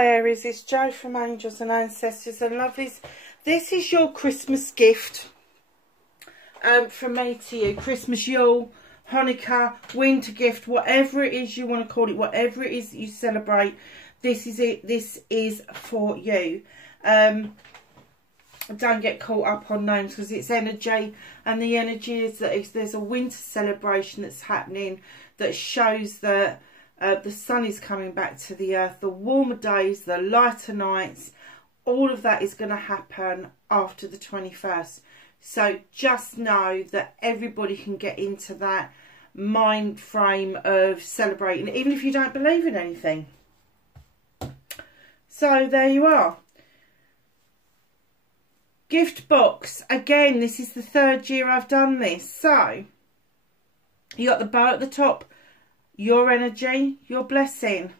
Hi Aries, it's Jo from Angels and Ancestors and Lovelies. This is your Christmas gift from me to you. Christmas, Yule, Hanukkah, winter gift, whatever it is you want to call it, whatever it is that you celebrate, this is it. This is for you. Don't get caught up on names because it's energy, and the energy is that there's a winter celebration that's happening that shows that the sun is coming back to the earth, the warmer days, the lighter nights, all of that is going to happen after the 21st. So just know that everybody can get into that mind frame of celebrating, even if you don't believe in anything. So there you are. Gift box. Again, this is the third year I've done this. So you got the bow at the top. Your energy, your blessing.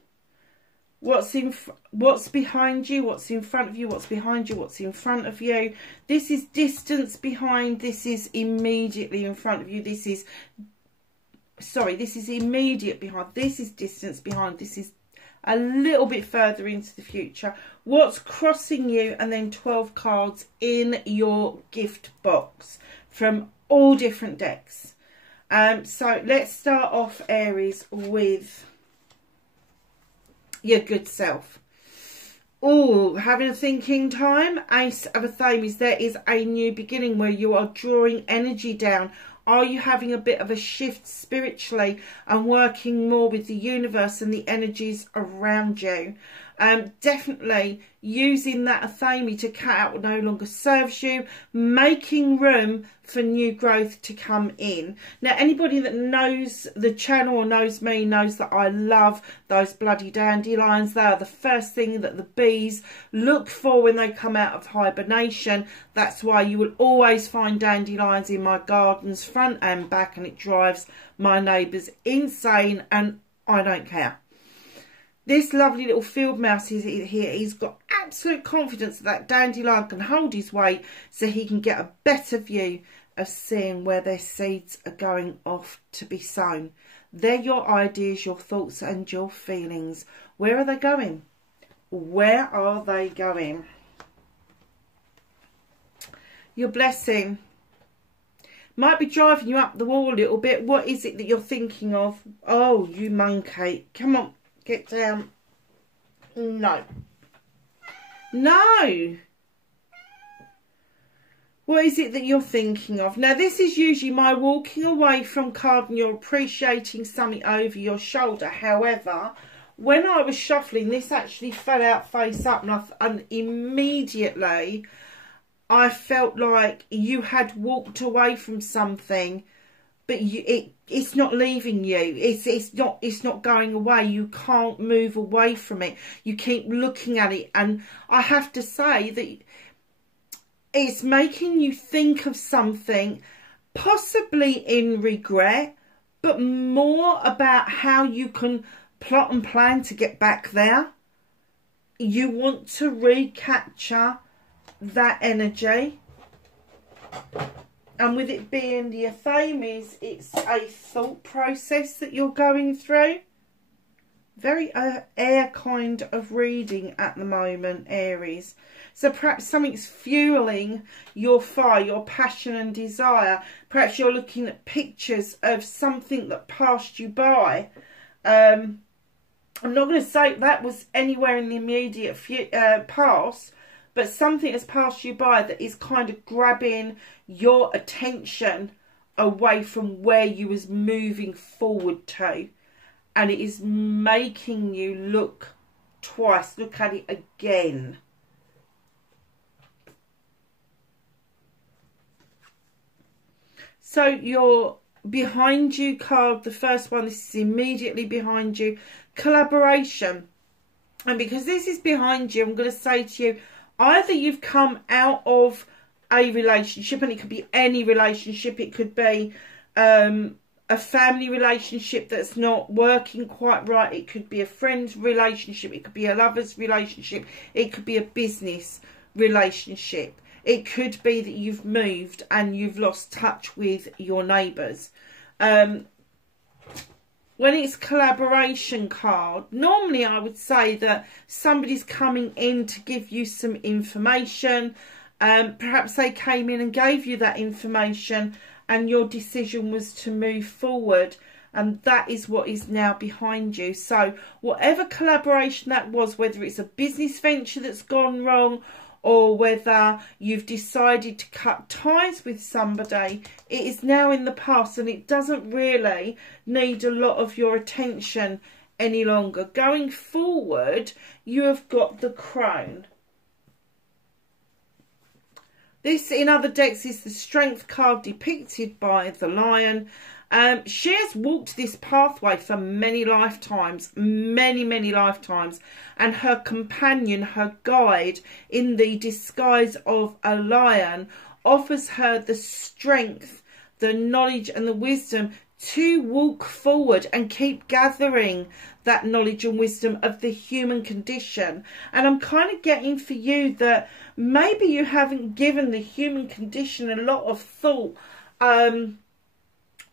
What's behind you, what's in front of you, what's behind you, what's in front of you. This is distance behind, this is immediately in front of you. This is, sorry, this is immediate behind, this is distance behind, this is a little bit further into the future. What's crossing you, and then 12 cards in your gift box from all different decks. So let's start off, Aries, with your good self. Oh, having a thinking time. Ace of Athame. There is a new beginning where you are drawing energy down. Are you having a bit of a shift spiritually and working more with the universe and the energies around you? Definitely using that Athame to cut out what no longer serves you, making room for new growth to come in. Now, anybody that knows the channel or knows me knows that I love those bloody dandelions. They are the first thing that the bees look for when they come out of hibernation. That's why you will always find dandelions in my gardens, front and back, and it drives my neighbours insane, and I don't care. This lovely little field mouse is here. He's got absolute confidence that dandelion can hold his weight, so he can get a better view of seeing where their seeds are going off to be sown. They're your ideas, your thoughts and your feelings. Where are they going? Where are they going? Your blessing might be driving you up the wall a little bit. What is it that you're thinking of? Oh, you monkey. Come on. Get down. No. No. What is it that you're thinking of? Now, this is usually my walking away from card and you're appreciating something over your shoulder. However, when I was shuffling, this actually fell out face up, and immediately I felt like you had walked away from something, but it's not leaving you. It's not going away. You can't move away from it. You keep looking at it, and I have to say that it's making you think of something, possibly in regret, but more about how you can plot and plan to get back there. You want to recapture that energy. And with it being the Athames, it's a thought process that you're going through. Very air kind of reading at the moment, Aries. So perhaps something's fueling your fire, your passion and desire. Perhaps you're looking at pictures of something that passed you by. I'm not going to say that was anywhere in the immediate past, but something has passed you by that is kind of grabbing your attention away from where you was moving forward to. And it is making you look twice, look at it again. So your behind you card, the first one, this is immediately behind you. Collaboration. And because this is behind you, I'm going to say to you, either you've come out of a relationship, and it could be any relationship. It could be a family relationship that's not working quite right. It could be a friend's relationship. It could be a lover's relationship. It could be a business relationship. It could be that you've moved and you've lost touch with your neighbours. when it's collaboration card, normally I would say that somebody's coming in to give you some information. Perhaps they came in and gave you that information and your decision was to move forward. And that is what is now behind you. So whatever collaboration that was, whether it's a business venture that's gone wrong or whether you've decided to cut ties with somebody, it is now in the past and it doesn't really need a lot of your attention any longer. Going forward, you have got the Crone. This, in other decks, is the Strength card depicted by the Lion. She has walked this pathway for many lifetimes, many lifetimes, and her companion, her guide, in the disguise of a lion, offers her the strength, the knowledge and the wisdom to walk forward and keep gathering that knowledge and wisdom of the human condition. And I'm kind of getting for you that maybe you haven't given the human condition a lot of thought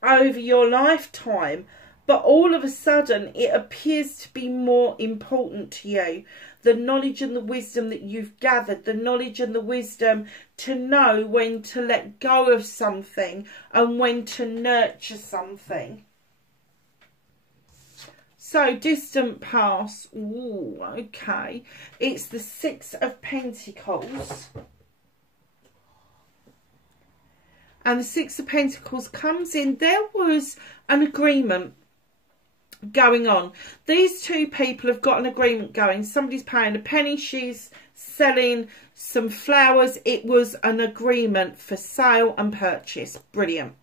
over your lifetime, but all of a sudden it appears to be more important to you. The knowledge and the wisdom that you've gathered, the knowledge and the wisdom to know when to let go of something and when to nurture something. So, distant past. Ooh, okay. It's the Six of Pentacles. And the Six of Pentacles comes in. There was an agreement going on. These two people have got an agreement going. Somebody's paying a penny. She's selling some flowers. It was an agreement for sale and purchase. Brilliant.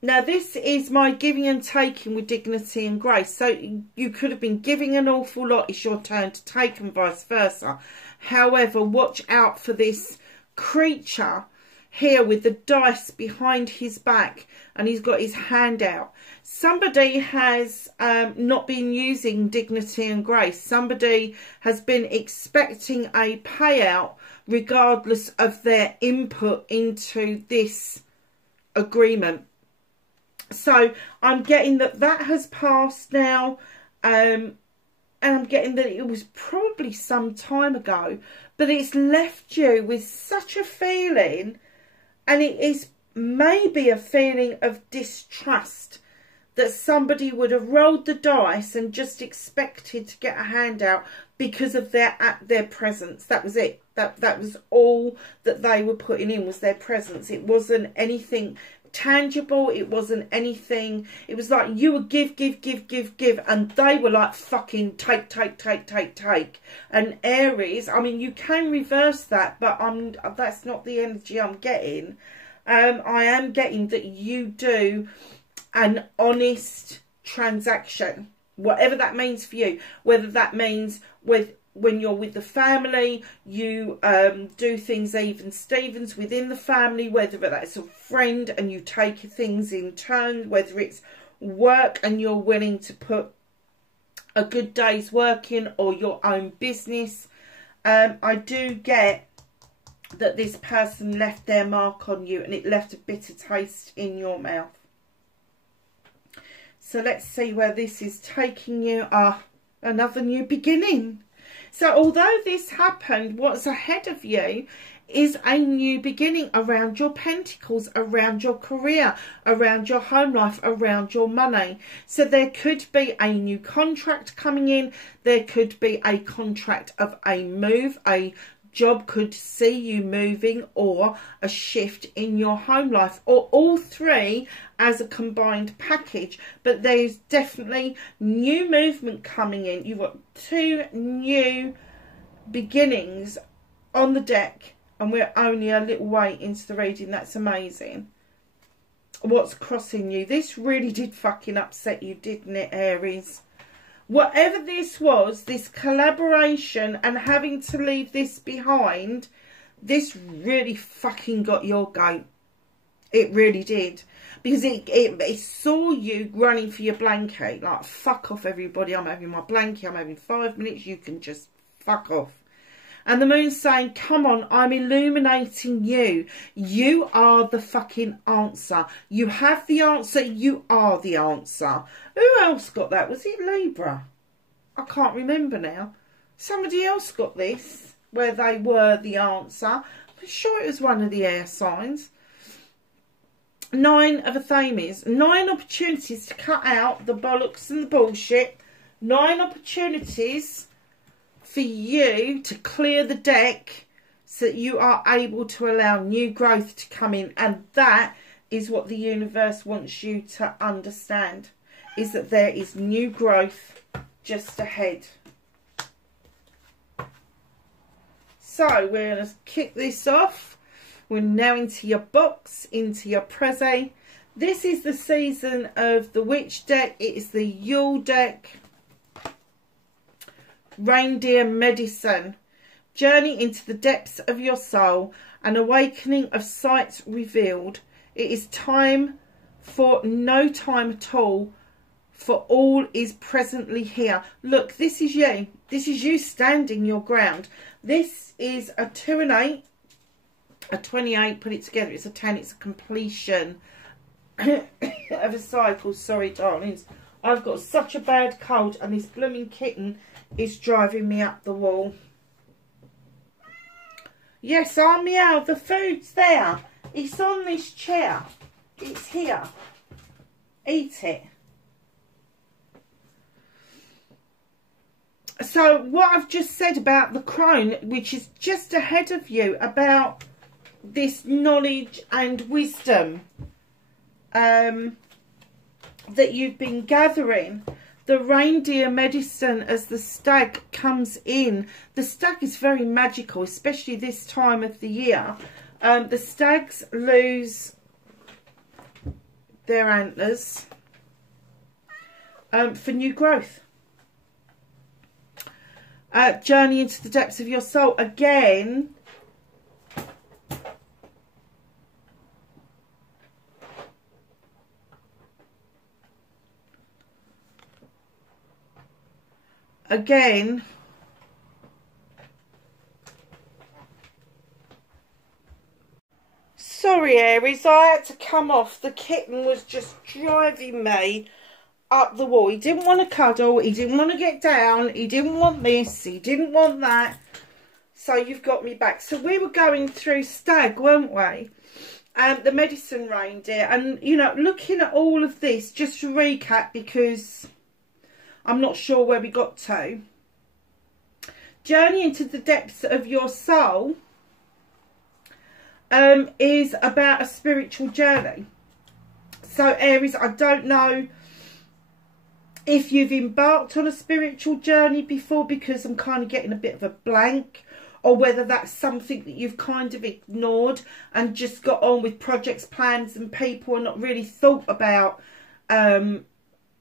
Now, this is my giving and taking with dignity and grace. So, you could have been giving an awful lot. It's your turn to take and vice versa. However, watch out for this creature here with the dice behind his back and he's got his hand out. Somebody has not been using dignity and grace. Somebody has been expecting a payout regardless of their input into this agreement. So I'm getting that has passed now, and I'm getting that it was probably some time ago, but it's left you with such a feeling, and it is maybe a feeling of distrust that somebody would have rolled the dice and just expected to get a handout because of their presence. That was it. That was all that they were putting in, was their presence. It wasn't anything tangible. It wasn't anything. It was like you would give, and they were like fucking take. And Aries, I mean, you can reverse that, but that's not the energy I'm getting. I am getting that you do an honest transaction, whatever that means for you. Whether that means when you're with the family, you do things even Stevens within the family, whether that's a friend and you take things in turn, whether it's work and you're willing to put a good day's work in, or your own business. I do get that this person left their mark on you and it left a bitter taste in your mouth. So let's see where this is taking you. Another new beginning. So although this happened, what's ahead of you is a new beginning around your pentacles, around your career, around your home life, around your money. So there could be a new contract coming in. There could be a contract of a move. A job could see you moving, or a shift in your home life, or all three as a combined package. But there's definitely new movement coming in. You've got two new beginnings on the deck, and we're only a little way into the reading. That's amazing. What's crossing you? This really did fucking upset you, didn't it, Aries? Whatever this was, this collaboration and having to leave this behind, this really fucking got your goat. It really did. Because it saw you running for your blanket. Like, fuck off everybody, I'm having my blanket, I'm having 5 minutes, you can just fuck off. And the moon's saying, come on, I'm illuminating you. You are the fucking answer. You have the answer. You are the answer. Who else got that? Was it Libra? I can't remember now. Somebody else got this, where they were the answer. I'm sure it was one of the air signs. 9 of Athames. 9 opportunities to cut out the bollocks and the bullshit. 9 opportunities for you to clear the deck so that you are able to allow new growth to come in. And that is what the universe wants you to understand, is that there is new growth just ahead. So we're going to kick this off. We're now into your box, into your preze. This is the season of the Witch deck. It is the Yule deck. Reindeer medicine. Journey into the depths of your soul. An awakening of sight revealed. It is time for no time at all. For all is presently here. Look, this is you. This is you standing your ground. This is a 2 and 8. A 28, put it together, it's a 10. It's a completion of a cycle. Sorry, darlings. I've got such a bad cold and this blooming kitten is driving me up the wall. Yes, I meow. The food's there. It's on this chair. It's here. Eat it. So what I've just said about the crone, which is just ahead of you, about this knowledge and wisdom that you've been gathering. The reindeer medicine as the stag comes in. The stag is very magical, especially this time of the year. The stags lose their antlers for new growth. Journey into the depths of your soul. Again, sorry Aries, I had to come off. The kitten was just driving me up the wall. He didn't want to cuddle, he didn't want to get down, he didn't want this, he didn't want that. So you've got me back. So we were going through stag, weren't we? The medicine reindeer, and you know, looking at all of this, just to recap, because I'm not sure where we got to. Journey into the depths of your soul is about a spiritual journey. So Aries, I don't know if you've embarked on a spiritual journey before, because I'm kind of getting a bit of a blank, or whether that's something that you've kind of ignored and just got on with projects, plans and people, and not really thought about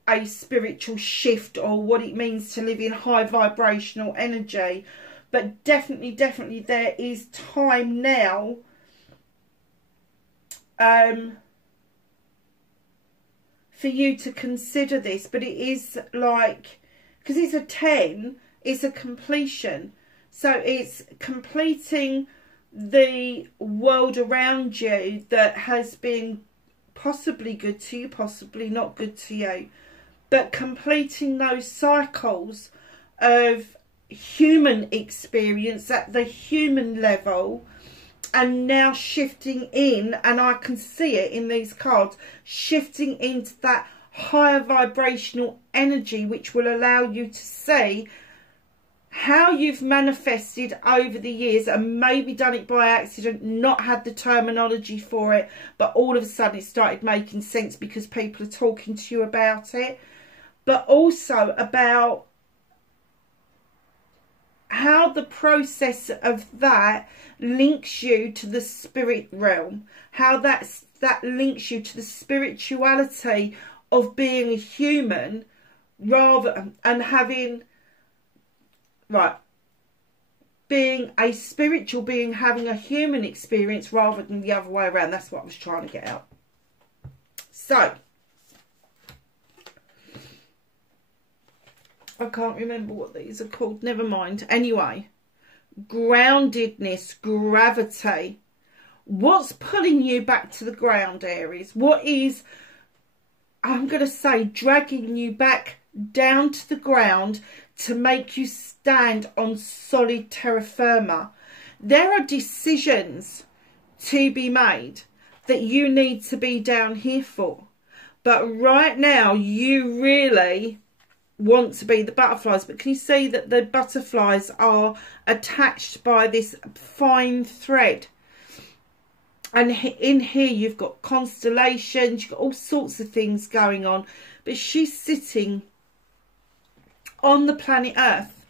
a spiritual shift or what it means to live in high vibrational energy. But definitely there is time now for you to consider this. But it is like, because it's a 10, it's a completion. So it's completing the world around you that has been possibly good to you, possibly not good to you. But completing those cycles of human experience at the human level, and now shifting in, and I can see it in these cards, shifting into that higher vibrational energy, which will allow you to see how you've manifested over the years, and maybe done it by accident, not had the terminology for it, but all of a sudden it started making sense because people are talking to you about it. But also about how the process of that links you to the spirit realm, how that links you to the spirituality of being a human, rather, and having, right, being a spiritual being having a human experience rather than the other way around. That's what I was trying to get out. So I can't remember what these are called. Never mind. Anyway, groundedness, gravity. What's pulling you back to the ground, Aries? What is, I'm going to say, dragging you back down to the ground to make you stand on solid terra firma? There are decisions to be made that you need to be down here for. But right now, you really want to be the butterflies. But can you see that the butterflies are attached by this fine thread? And in here, you've got constellations, you've got all sorts of things going on. But she's sitting on the planet Earth.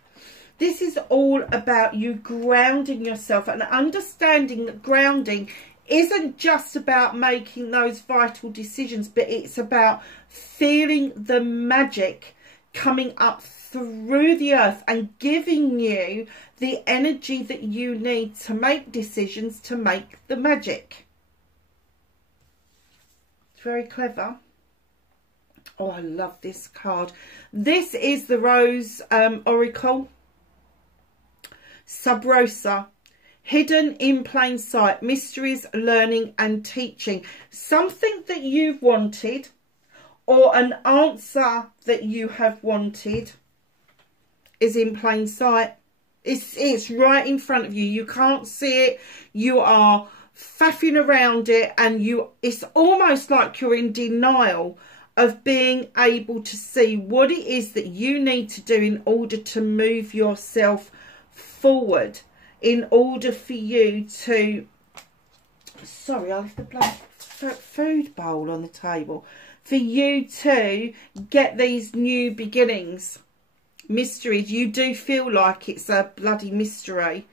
This is all about you grounding yourself and understanding that grounding isn't just about making those vital decisions, but it's about feeling the magic coming up through the earth and giving you the energy that you need to make decisions to make the magic. It's very clever. Oh, I love this card. This is the Rose Oracle. Sub Rosa. Hidden in plain sight. Mysteries, learning and teaching. Something that you've wanted, or an answer that you have wanted, is in plain sight. It's right in front of you. You can't see it. You are faffing around it, and it's almost like you're in denial of being able to see what it is that you need to do in order to move yourself forward, in order for you to, sorry, I left the bloody food bowl on the table, for you to get these new beginnings. Mysteries, you do feel like it's a bloody mystery.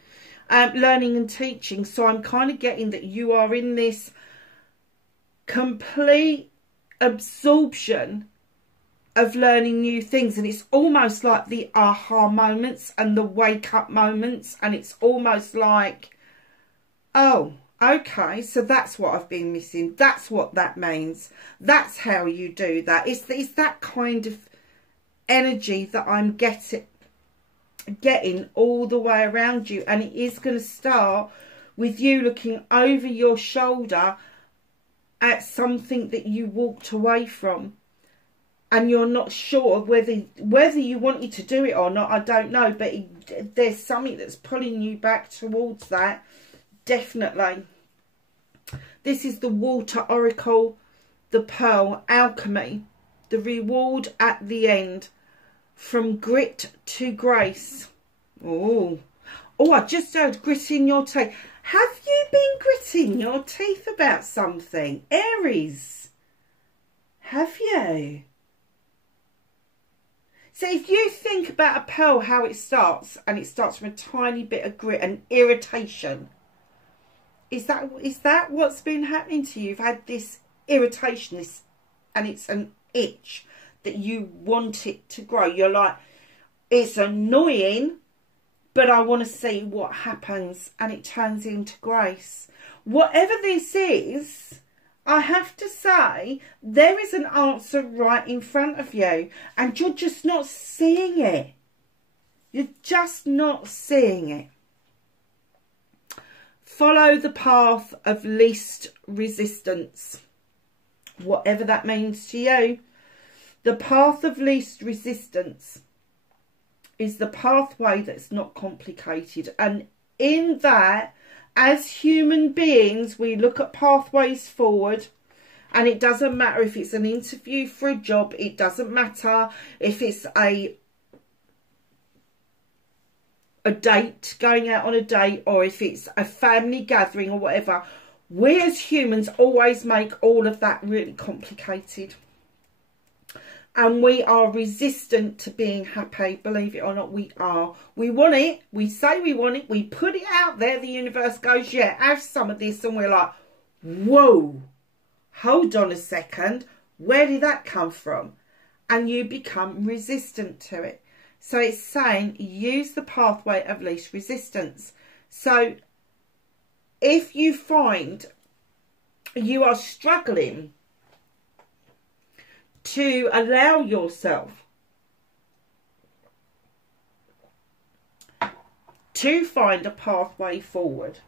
Learning and teaching. So I'm kind of getting that you are in this complete absorption of learning new things, and it's almost like the aha moments and the wake up moments, and it's almost like, oh, okay, so that's what I've been missing, that's what that means, that's how you do that. It's that kind of energy that I'm getting all the way around you, and it is going to start with you looking over your shoulder at something that you walked away from, and you're not sure whether you wanted to do it or not. I don't know, but there's something that's pulling you back towards that, definitely. This is the Water Oracle, the Pearl, Alchemy, the reward at the end, from grit to grace. Oh, I just heard gritting your teeth. Have you been gritting your teeth about something, Aries? Have you? So if you think about a pearl, how it starts, and it starts from a tiny bit of grit and irritation, is that what's been happening to you? You've had this irritation, and it's an itch that you want it to grow. You're like, it's annoying, but I want to see what happens, and it turns into grace. Whatever this is, I have to say, there is an answer right in front of you, and you're just not seeing it. You're just not seeing it. Follow the path of least resistance. Whatever that means to you. The path of least resistance is the pathway that's not complicated. And in that, as human beings, we look at pathways forward, and it doesn't matter if it's an interview for a job, it doesn't matter if it's a date, going out on a date, or if it's a family gathering or whatever. We as humans always make all of that really complicated. And we are resistant to being happy, believe it or not, we are. We want it, we say we want it, we put it out there, the universe goes, yeah, have some of this, and we're like, whoa, hold on a second, where did that come from? And you become resistant to it. So it's saying, use the pathway of least resistance. So if you find you are struggling to allow yourself to find a pathway forward.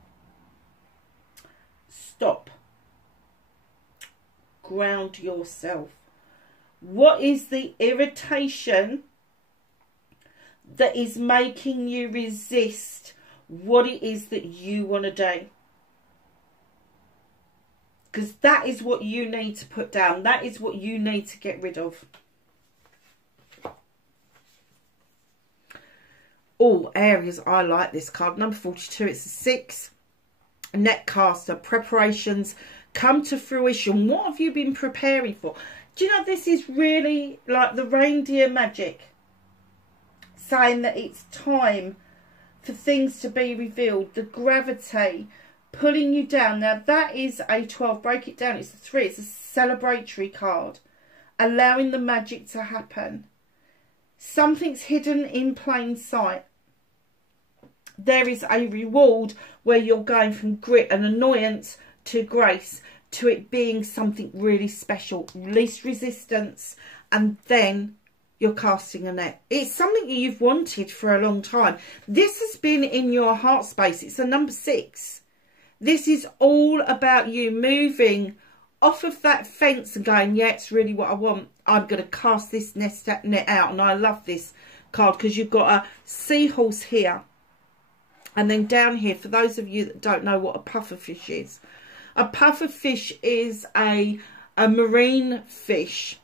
Stop. Ground yourself. What is the irritation that is making you resist what it is that you want to do? Because that is what you need to put down. That is what you need to get rid of. Oh, Aries, I like this card. Number 42, it's a 6. Netcaster. Preparations come to fruition. What have you been preparing for? Do you know, this is really like the reindeer magic, saying that it's time for things to be revealed. The gravity pulling you down. Now, that is a 12. Break it down. It's a 3. It's a celebratory card. Allowing the magic to happen. Something's hidden in plain sight. There is a reward where you're going from grit and annoyance to grace, to it being something really special. Least resistance, and then you're casting a net. It's something that you've wanted for a long time. This has been in your heart space. It's a number 6. This is all about you moving off of that fence and going, yeah, it's really what I want. I'm going to cast this net out. And I love this card because you've got a seahorse here. And then down here, for those of you that don't know what a pufferfish is. A pufferfish is a marine fish.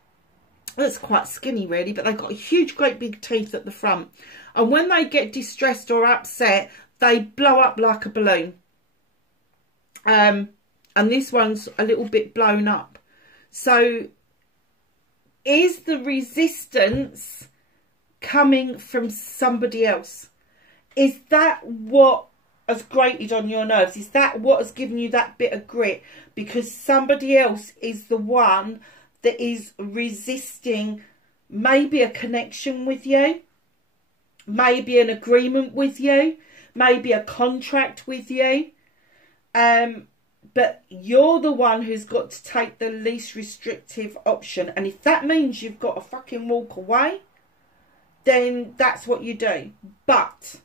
It's quite skinny really, but they've got huge, great big teeth at the front. And when they get distressed or upset, they blow up like a balloon. And this one's a little bit blown up. So is the resistance coming from somebody else? Is that what has grated on your nerves? Is that what has given you that bit of grit? Because somebody else is the one that is resisting maybe a connection with you, maybe an agreement with you, maybe a contract with you. But you're the one who's got to take the least restrictive option. And if that means you've got to fucking walk away, then that's what you do. But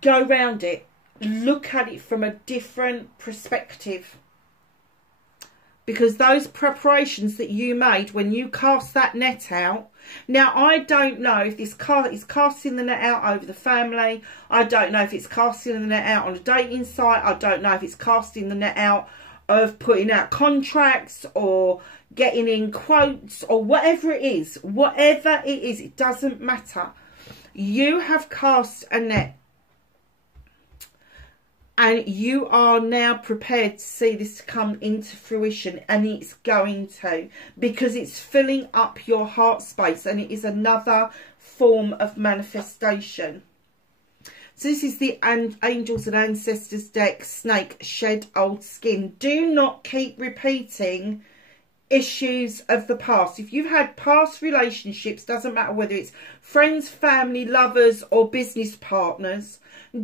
go round it. Look at it from a different perspective. Because those preparations that you made when you cast that net out. Now, I don't know if this card is casting the net out over the family. I don't know if it's casting the net out on a dating site. I don't know if it's casting the net out of putting out contracts or getting in quotes or whatever it is. Whatever it is, it doesn't matter. You have cast a net. And you are now prepared to see this come into fruition. And it's going to. Because it's filling up your heart space. And it is another form of manifestation. So this is the Angels and Ancestors deck. Snake, shed old skin. Do not keep repeating issues of the past. If you've had past relationships, doesn't matter whether it's friends, family, lovers or business partners,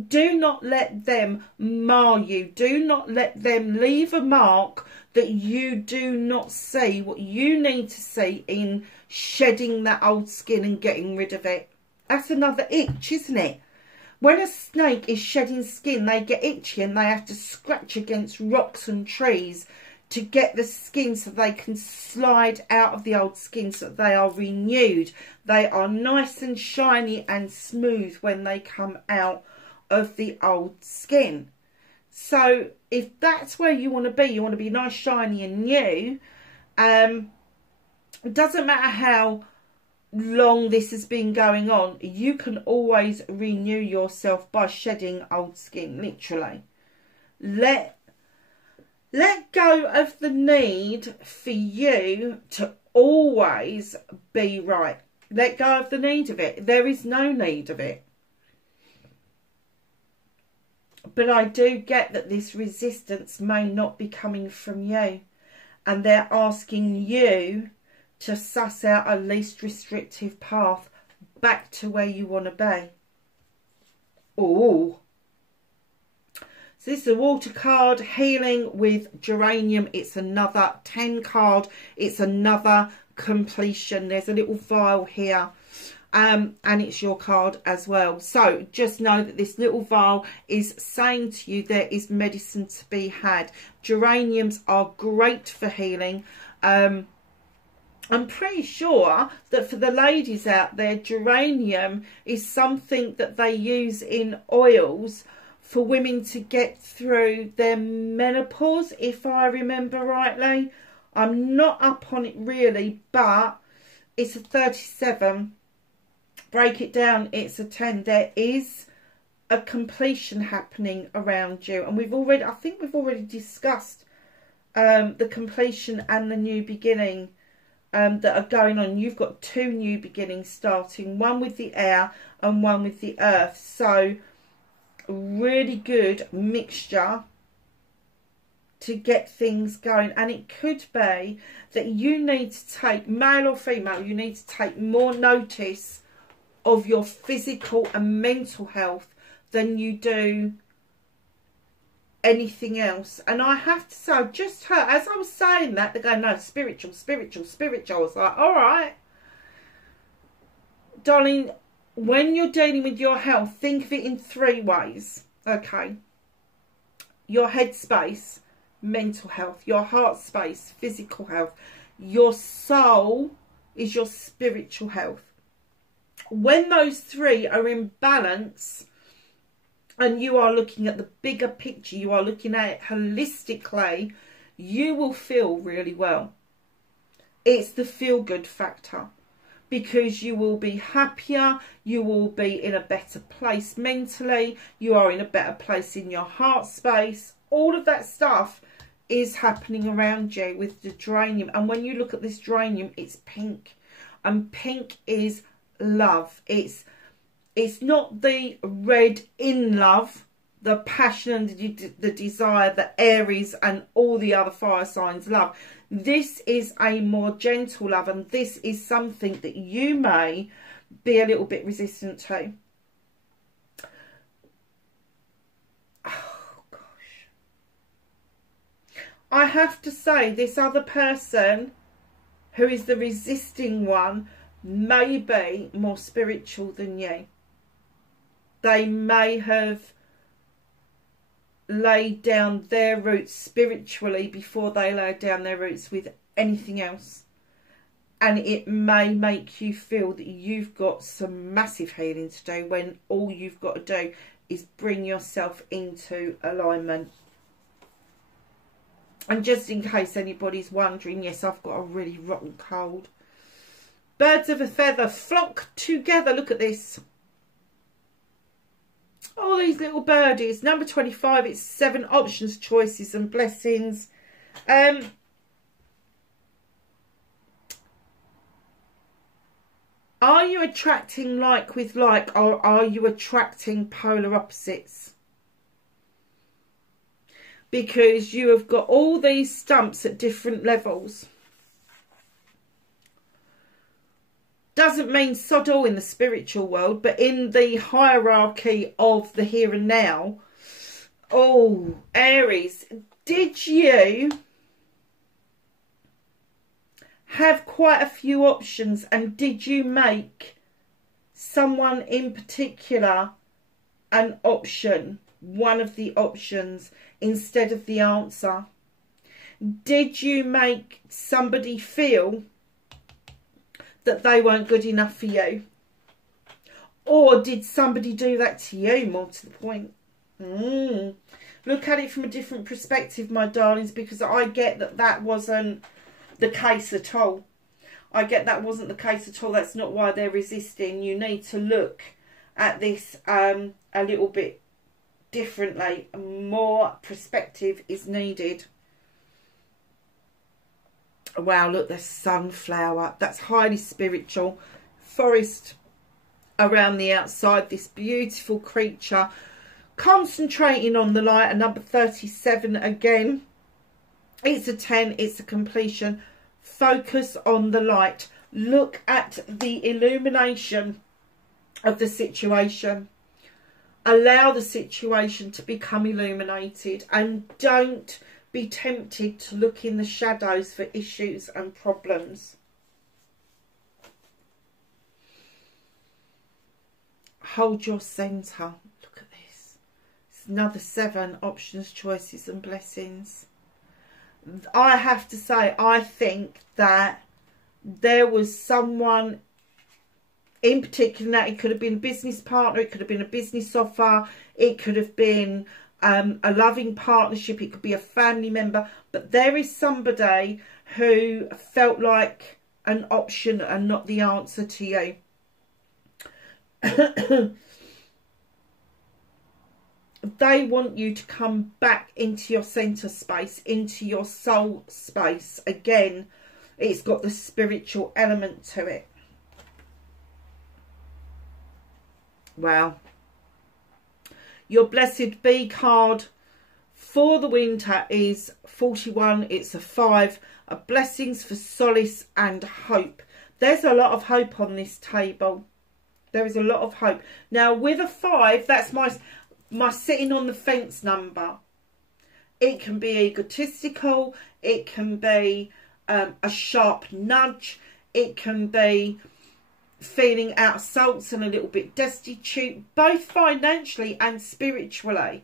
do not let them mar you. Do not let them leave a mark that you do not see what you need to see in shedding that old skin and getting rid of it. That's another itch, isn't it? When a snake is shedding skin, they get itchy and they have to scratch against rocks and trees to get the skin so they can slide out of the old skin so that they are renewed. They are nice and shiny and smooth when they come out of the old skin. So if that's where you want to be nice, shiny and new, it doesn't matter how long this has been going on, you can always renew yourself by shedding old skin, literally. Let go of the need for you to always be right. Let go of the need of it. There is no need of it. But I do get that this resistance may not be coming from you. And they're asking you to suss out a least restrictive path back to where you want to be. Oh. So this is a water card, healing with geranium. It's another 10 card. It's another completion. There's a little vial here. and it's your card as well. So just know that this little vial is saying to you there is medicine to be had. Geraniums are great for healing. I'm pretty sure that for the ladies out there, geranium is something that they use in oils for women to get through their menopause, if I remember rightly. I'm not up on it really, but it's a 37. Break it down, it's a 10. There is a completion happening around you, and I think we've already discussed the completion and the new beginning that are going on. You've got 2 new beginnings starting, one with the air and one with the earth. So really good mixture to get things going. And it could be that you need to take, male or female, you need to take more notice of your physical and mental health than you do anything else. And I have to say, I just heard, as I was saying that, they're going, no, spiritual, spiritual, spiritual. I was like, all right, darling, when you're dealing with your health, think of it in 3 ways, okay? Your head space, mental health. Your heart space, physical health. Your soul is your spiritual health. When those 3 are in balance, and you are looking at the bigger picture, you are looking at it holistically, you will feel really well. It's the feel-good factor, because you will be happier, you will be in a better place mentally, you are in a better place in your heart space. All of that stuff is happening around you with the geranium. And when you look at this geranium, it's pink, and pink is love. It's not the red in love, the passion and the desire that Aries and all the other fire signs love. This is a more gentle love, and this is something that you may be a little bit resistant to. Oh, gosh. I have to say, this other person who is the resisting one may be more spiritual than you. They may have laid down their roots spiritually before they laid down their roots with anything else. And it may make you feel that you've got some massive healing to do, when all you've got to do is bring yourself into alignment. And just in case anybody's wondering, yes, I've got a really rotten cold. Birds of a feather flock together. Look at this. All these little birdies. Number 25, it's 7 options, choices and blessings. Are you attracting like with like, or are you attracting polar opposites? Because you have got all these stumps at different levels. Doesn't mean sod all in the spiritual world, but in the hierarchy of the here and now. Oh, Aries, did you have quite a few options, and did you make someone in particular an option, one of the options, instead of the answer? Did you make somebody feel that they weren't good enough for you? Or did somebody do that to you, more to the point? Look at it from a different perspective, my darlings, because I get that that wasn't the case at all. I get that wasn't the case at all. That's not why they're resisting. You need to look at this a little bit differently. More perspective is needed. Wow, look, the sunflower. That's highly spiritual. Forest around the outside. This beautiful creature concentrating on the light. A number 37 again. It's a 10. It's a completion. Focus on the light. Look at the illumination of the situation. Allow the situation to become illuminated, and don't be tempted to look in the shadows for issues and problems. hold your centre. Look at this. It's another 7, options, choices and blessings. I have to say, I think that there was someone in particular, that it could have been a business partner, it could have been a business offer, it could have been a loving partnership, it could be a family member, but there is somebody who felt like an option and not the answer to you. They want you to come back into your centre space, into your soul space. Again, it's got the spiritual element to it. Wow. Your blessed bee card for the winter is 41. It's a 5. A blessings for solace and hope. There's a lot of hope on this table. There is a lot of hope. Now, with a 5, that's my sitting on the fence number. It can be egotistical. It can be a sharp nudge. It can be feeling out of salts and a little bit destitute, both financially and spiritually.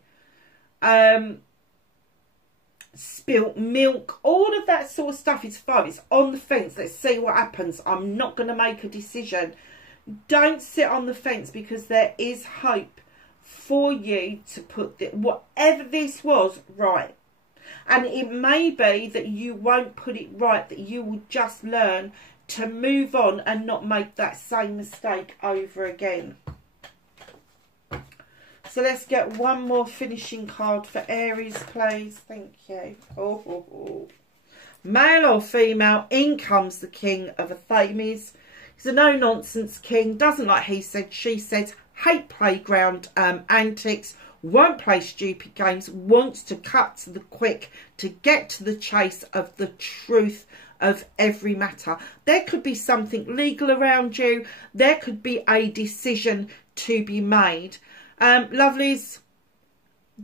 Spilt milk, all of that sort of stuff is 5. It's on the fence. Let's see what happens. I'm not going to make a decision. Don't sit on the fence, because there is hope for you to put whatever this was right. And it may be that you won't put it right, that you will just learn to move on and not make that same mistake over again. So let's get one more finishing card for Aries, please. Thank you. Male or female, in comes the King of Athames. He's a no-nonsense king, doesn't like he said, she said, hate playground antics, won't play stupid games, wants to cut to the quick, to get to the chase of the truth of every matter. There could be something legal around you. There could be a decision to be made. Lovelies,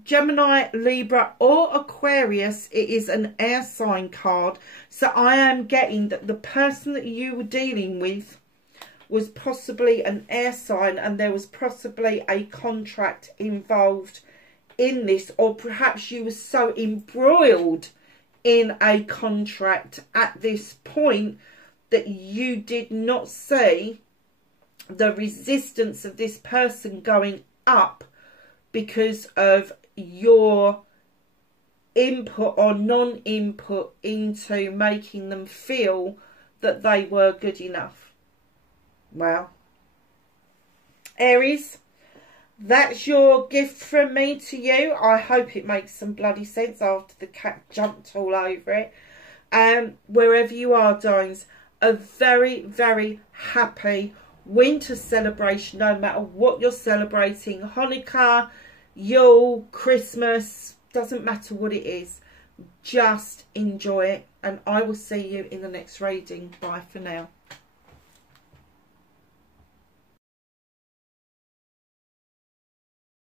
Gemini, Libra or Aquarius, it is an air sign card. So I am getting that the person that you were dealing with was possibly an air sign, and there was possibly a contract involved in this, or perhaps you were so embroiled in a contract at this point that you did not see the resistance of this person going up because of your input or non-input into making them feel that they were good enough. Well, Aries, that's your gift from me to you. I hope it makes some bloody sense after the cat jumped all over it. Wherever you are, darlings, a very, very happy winter celebration, no matter what you're celebrating. Hanukkah, Yule, Christmas, doesn't matter what it is. Just enjoy it. And I will see you in the next reading. Bye for now.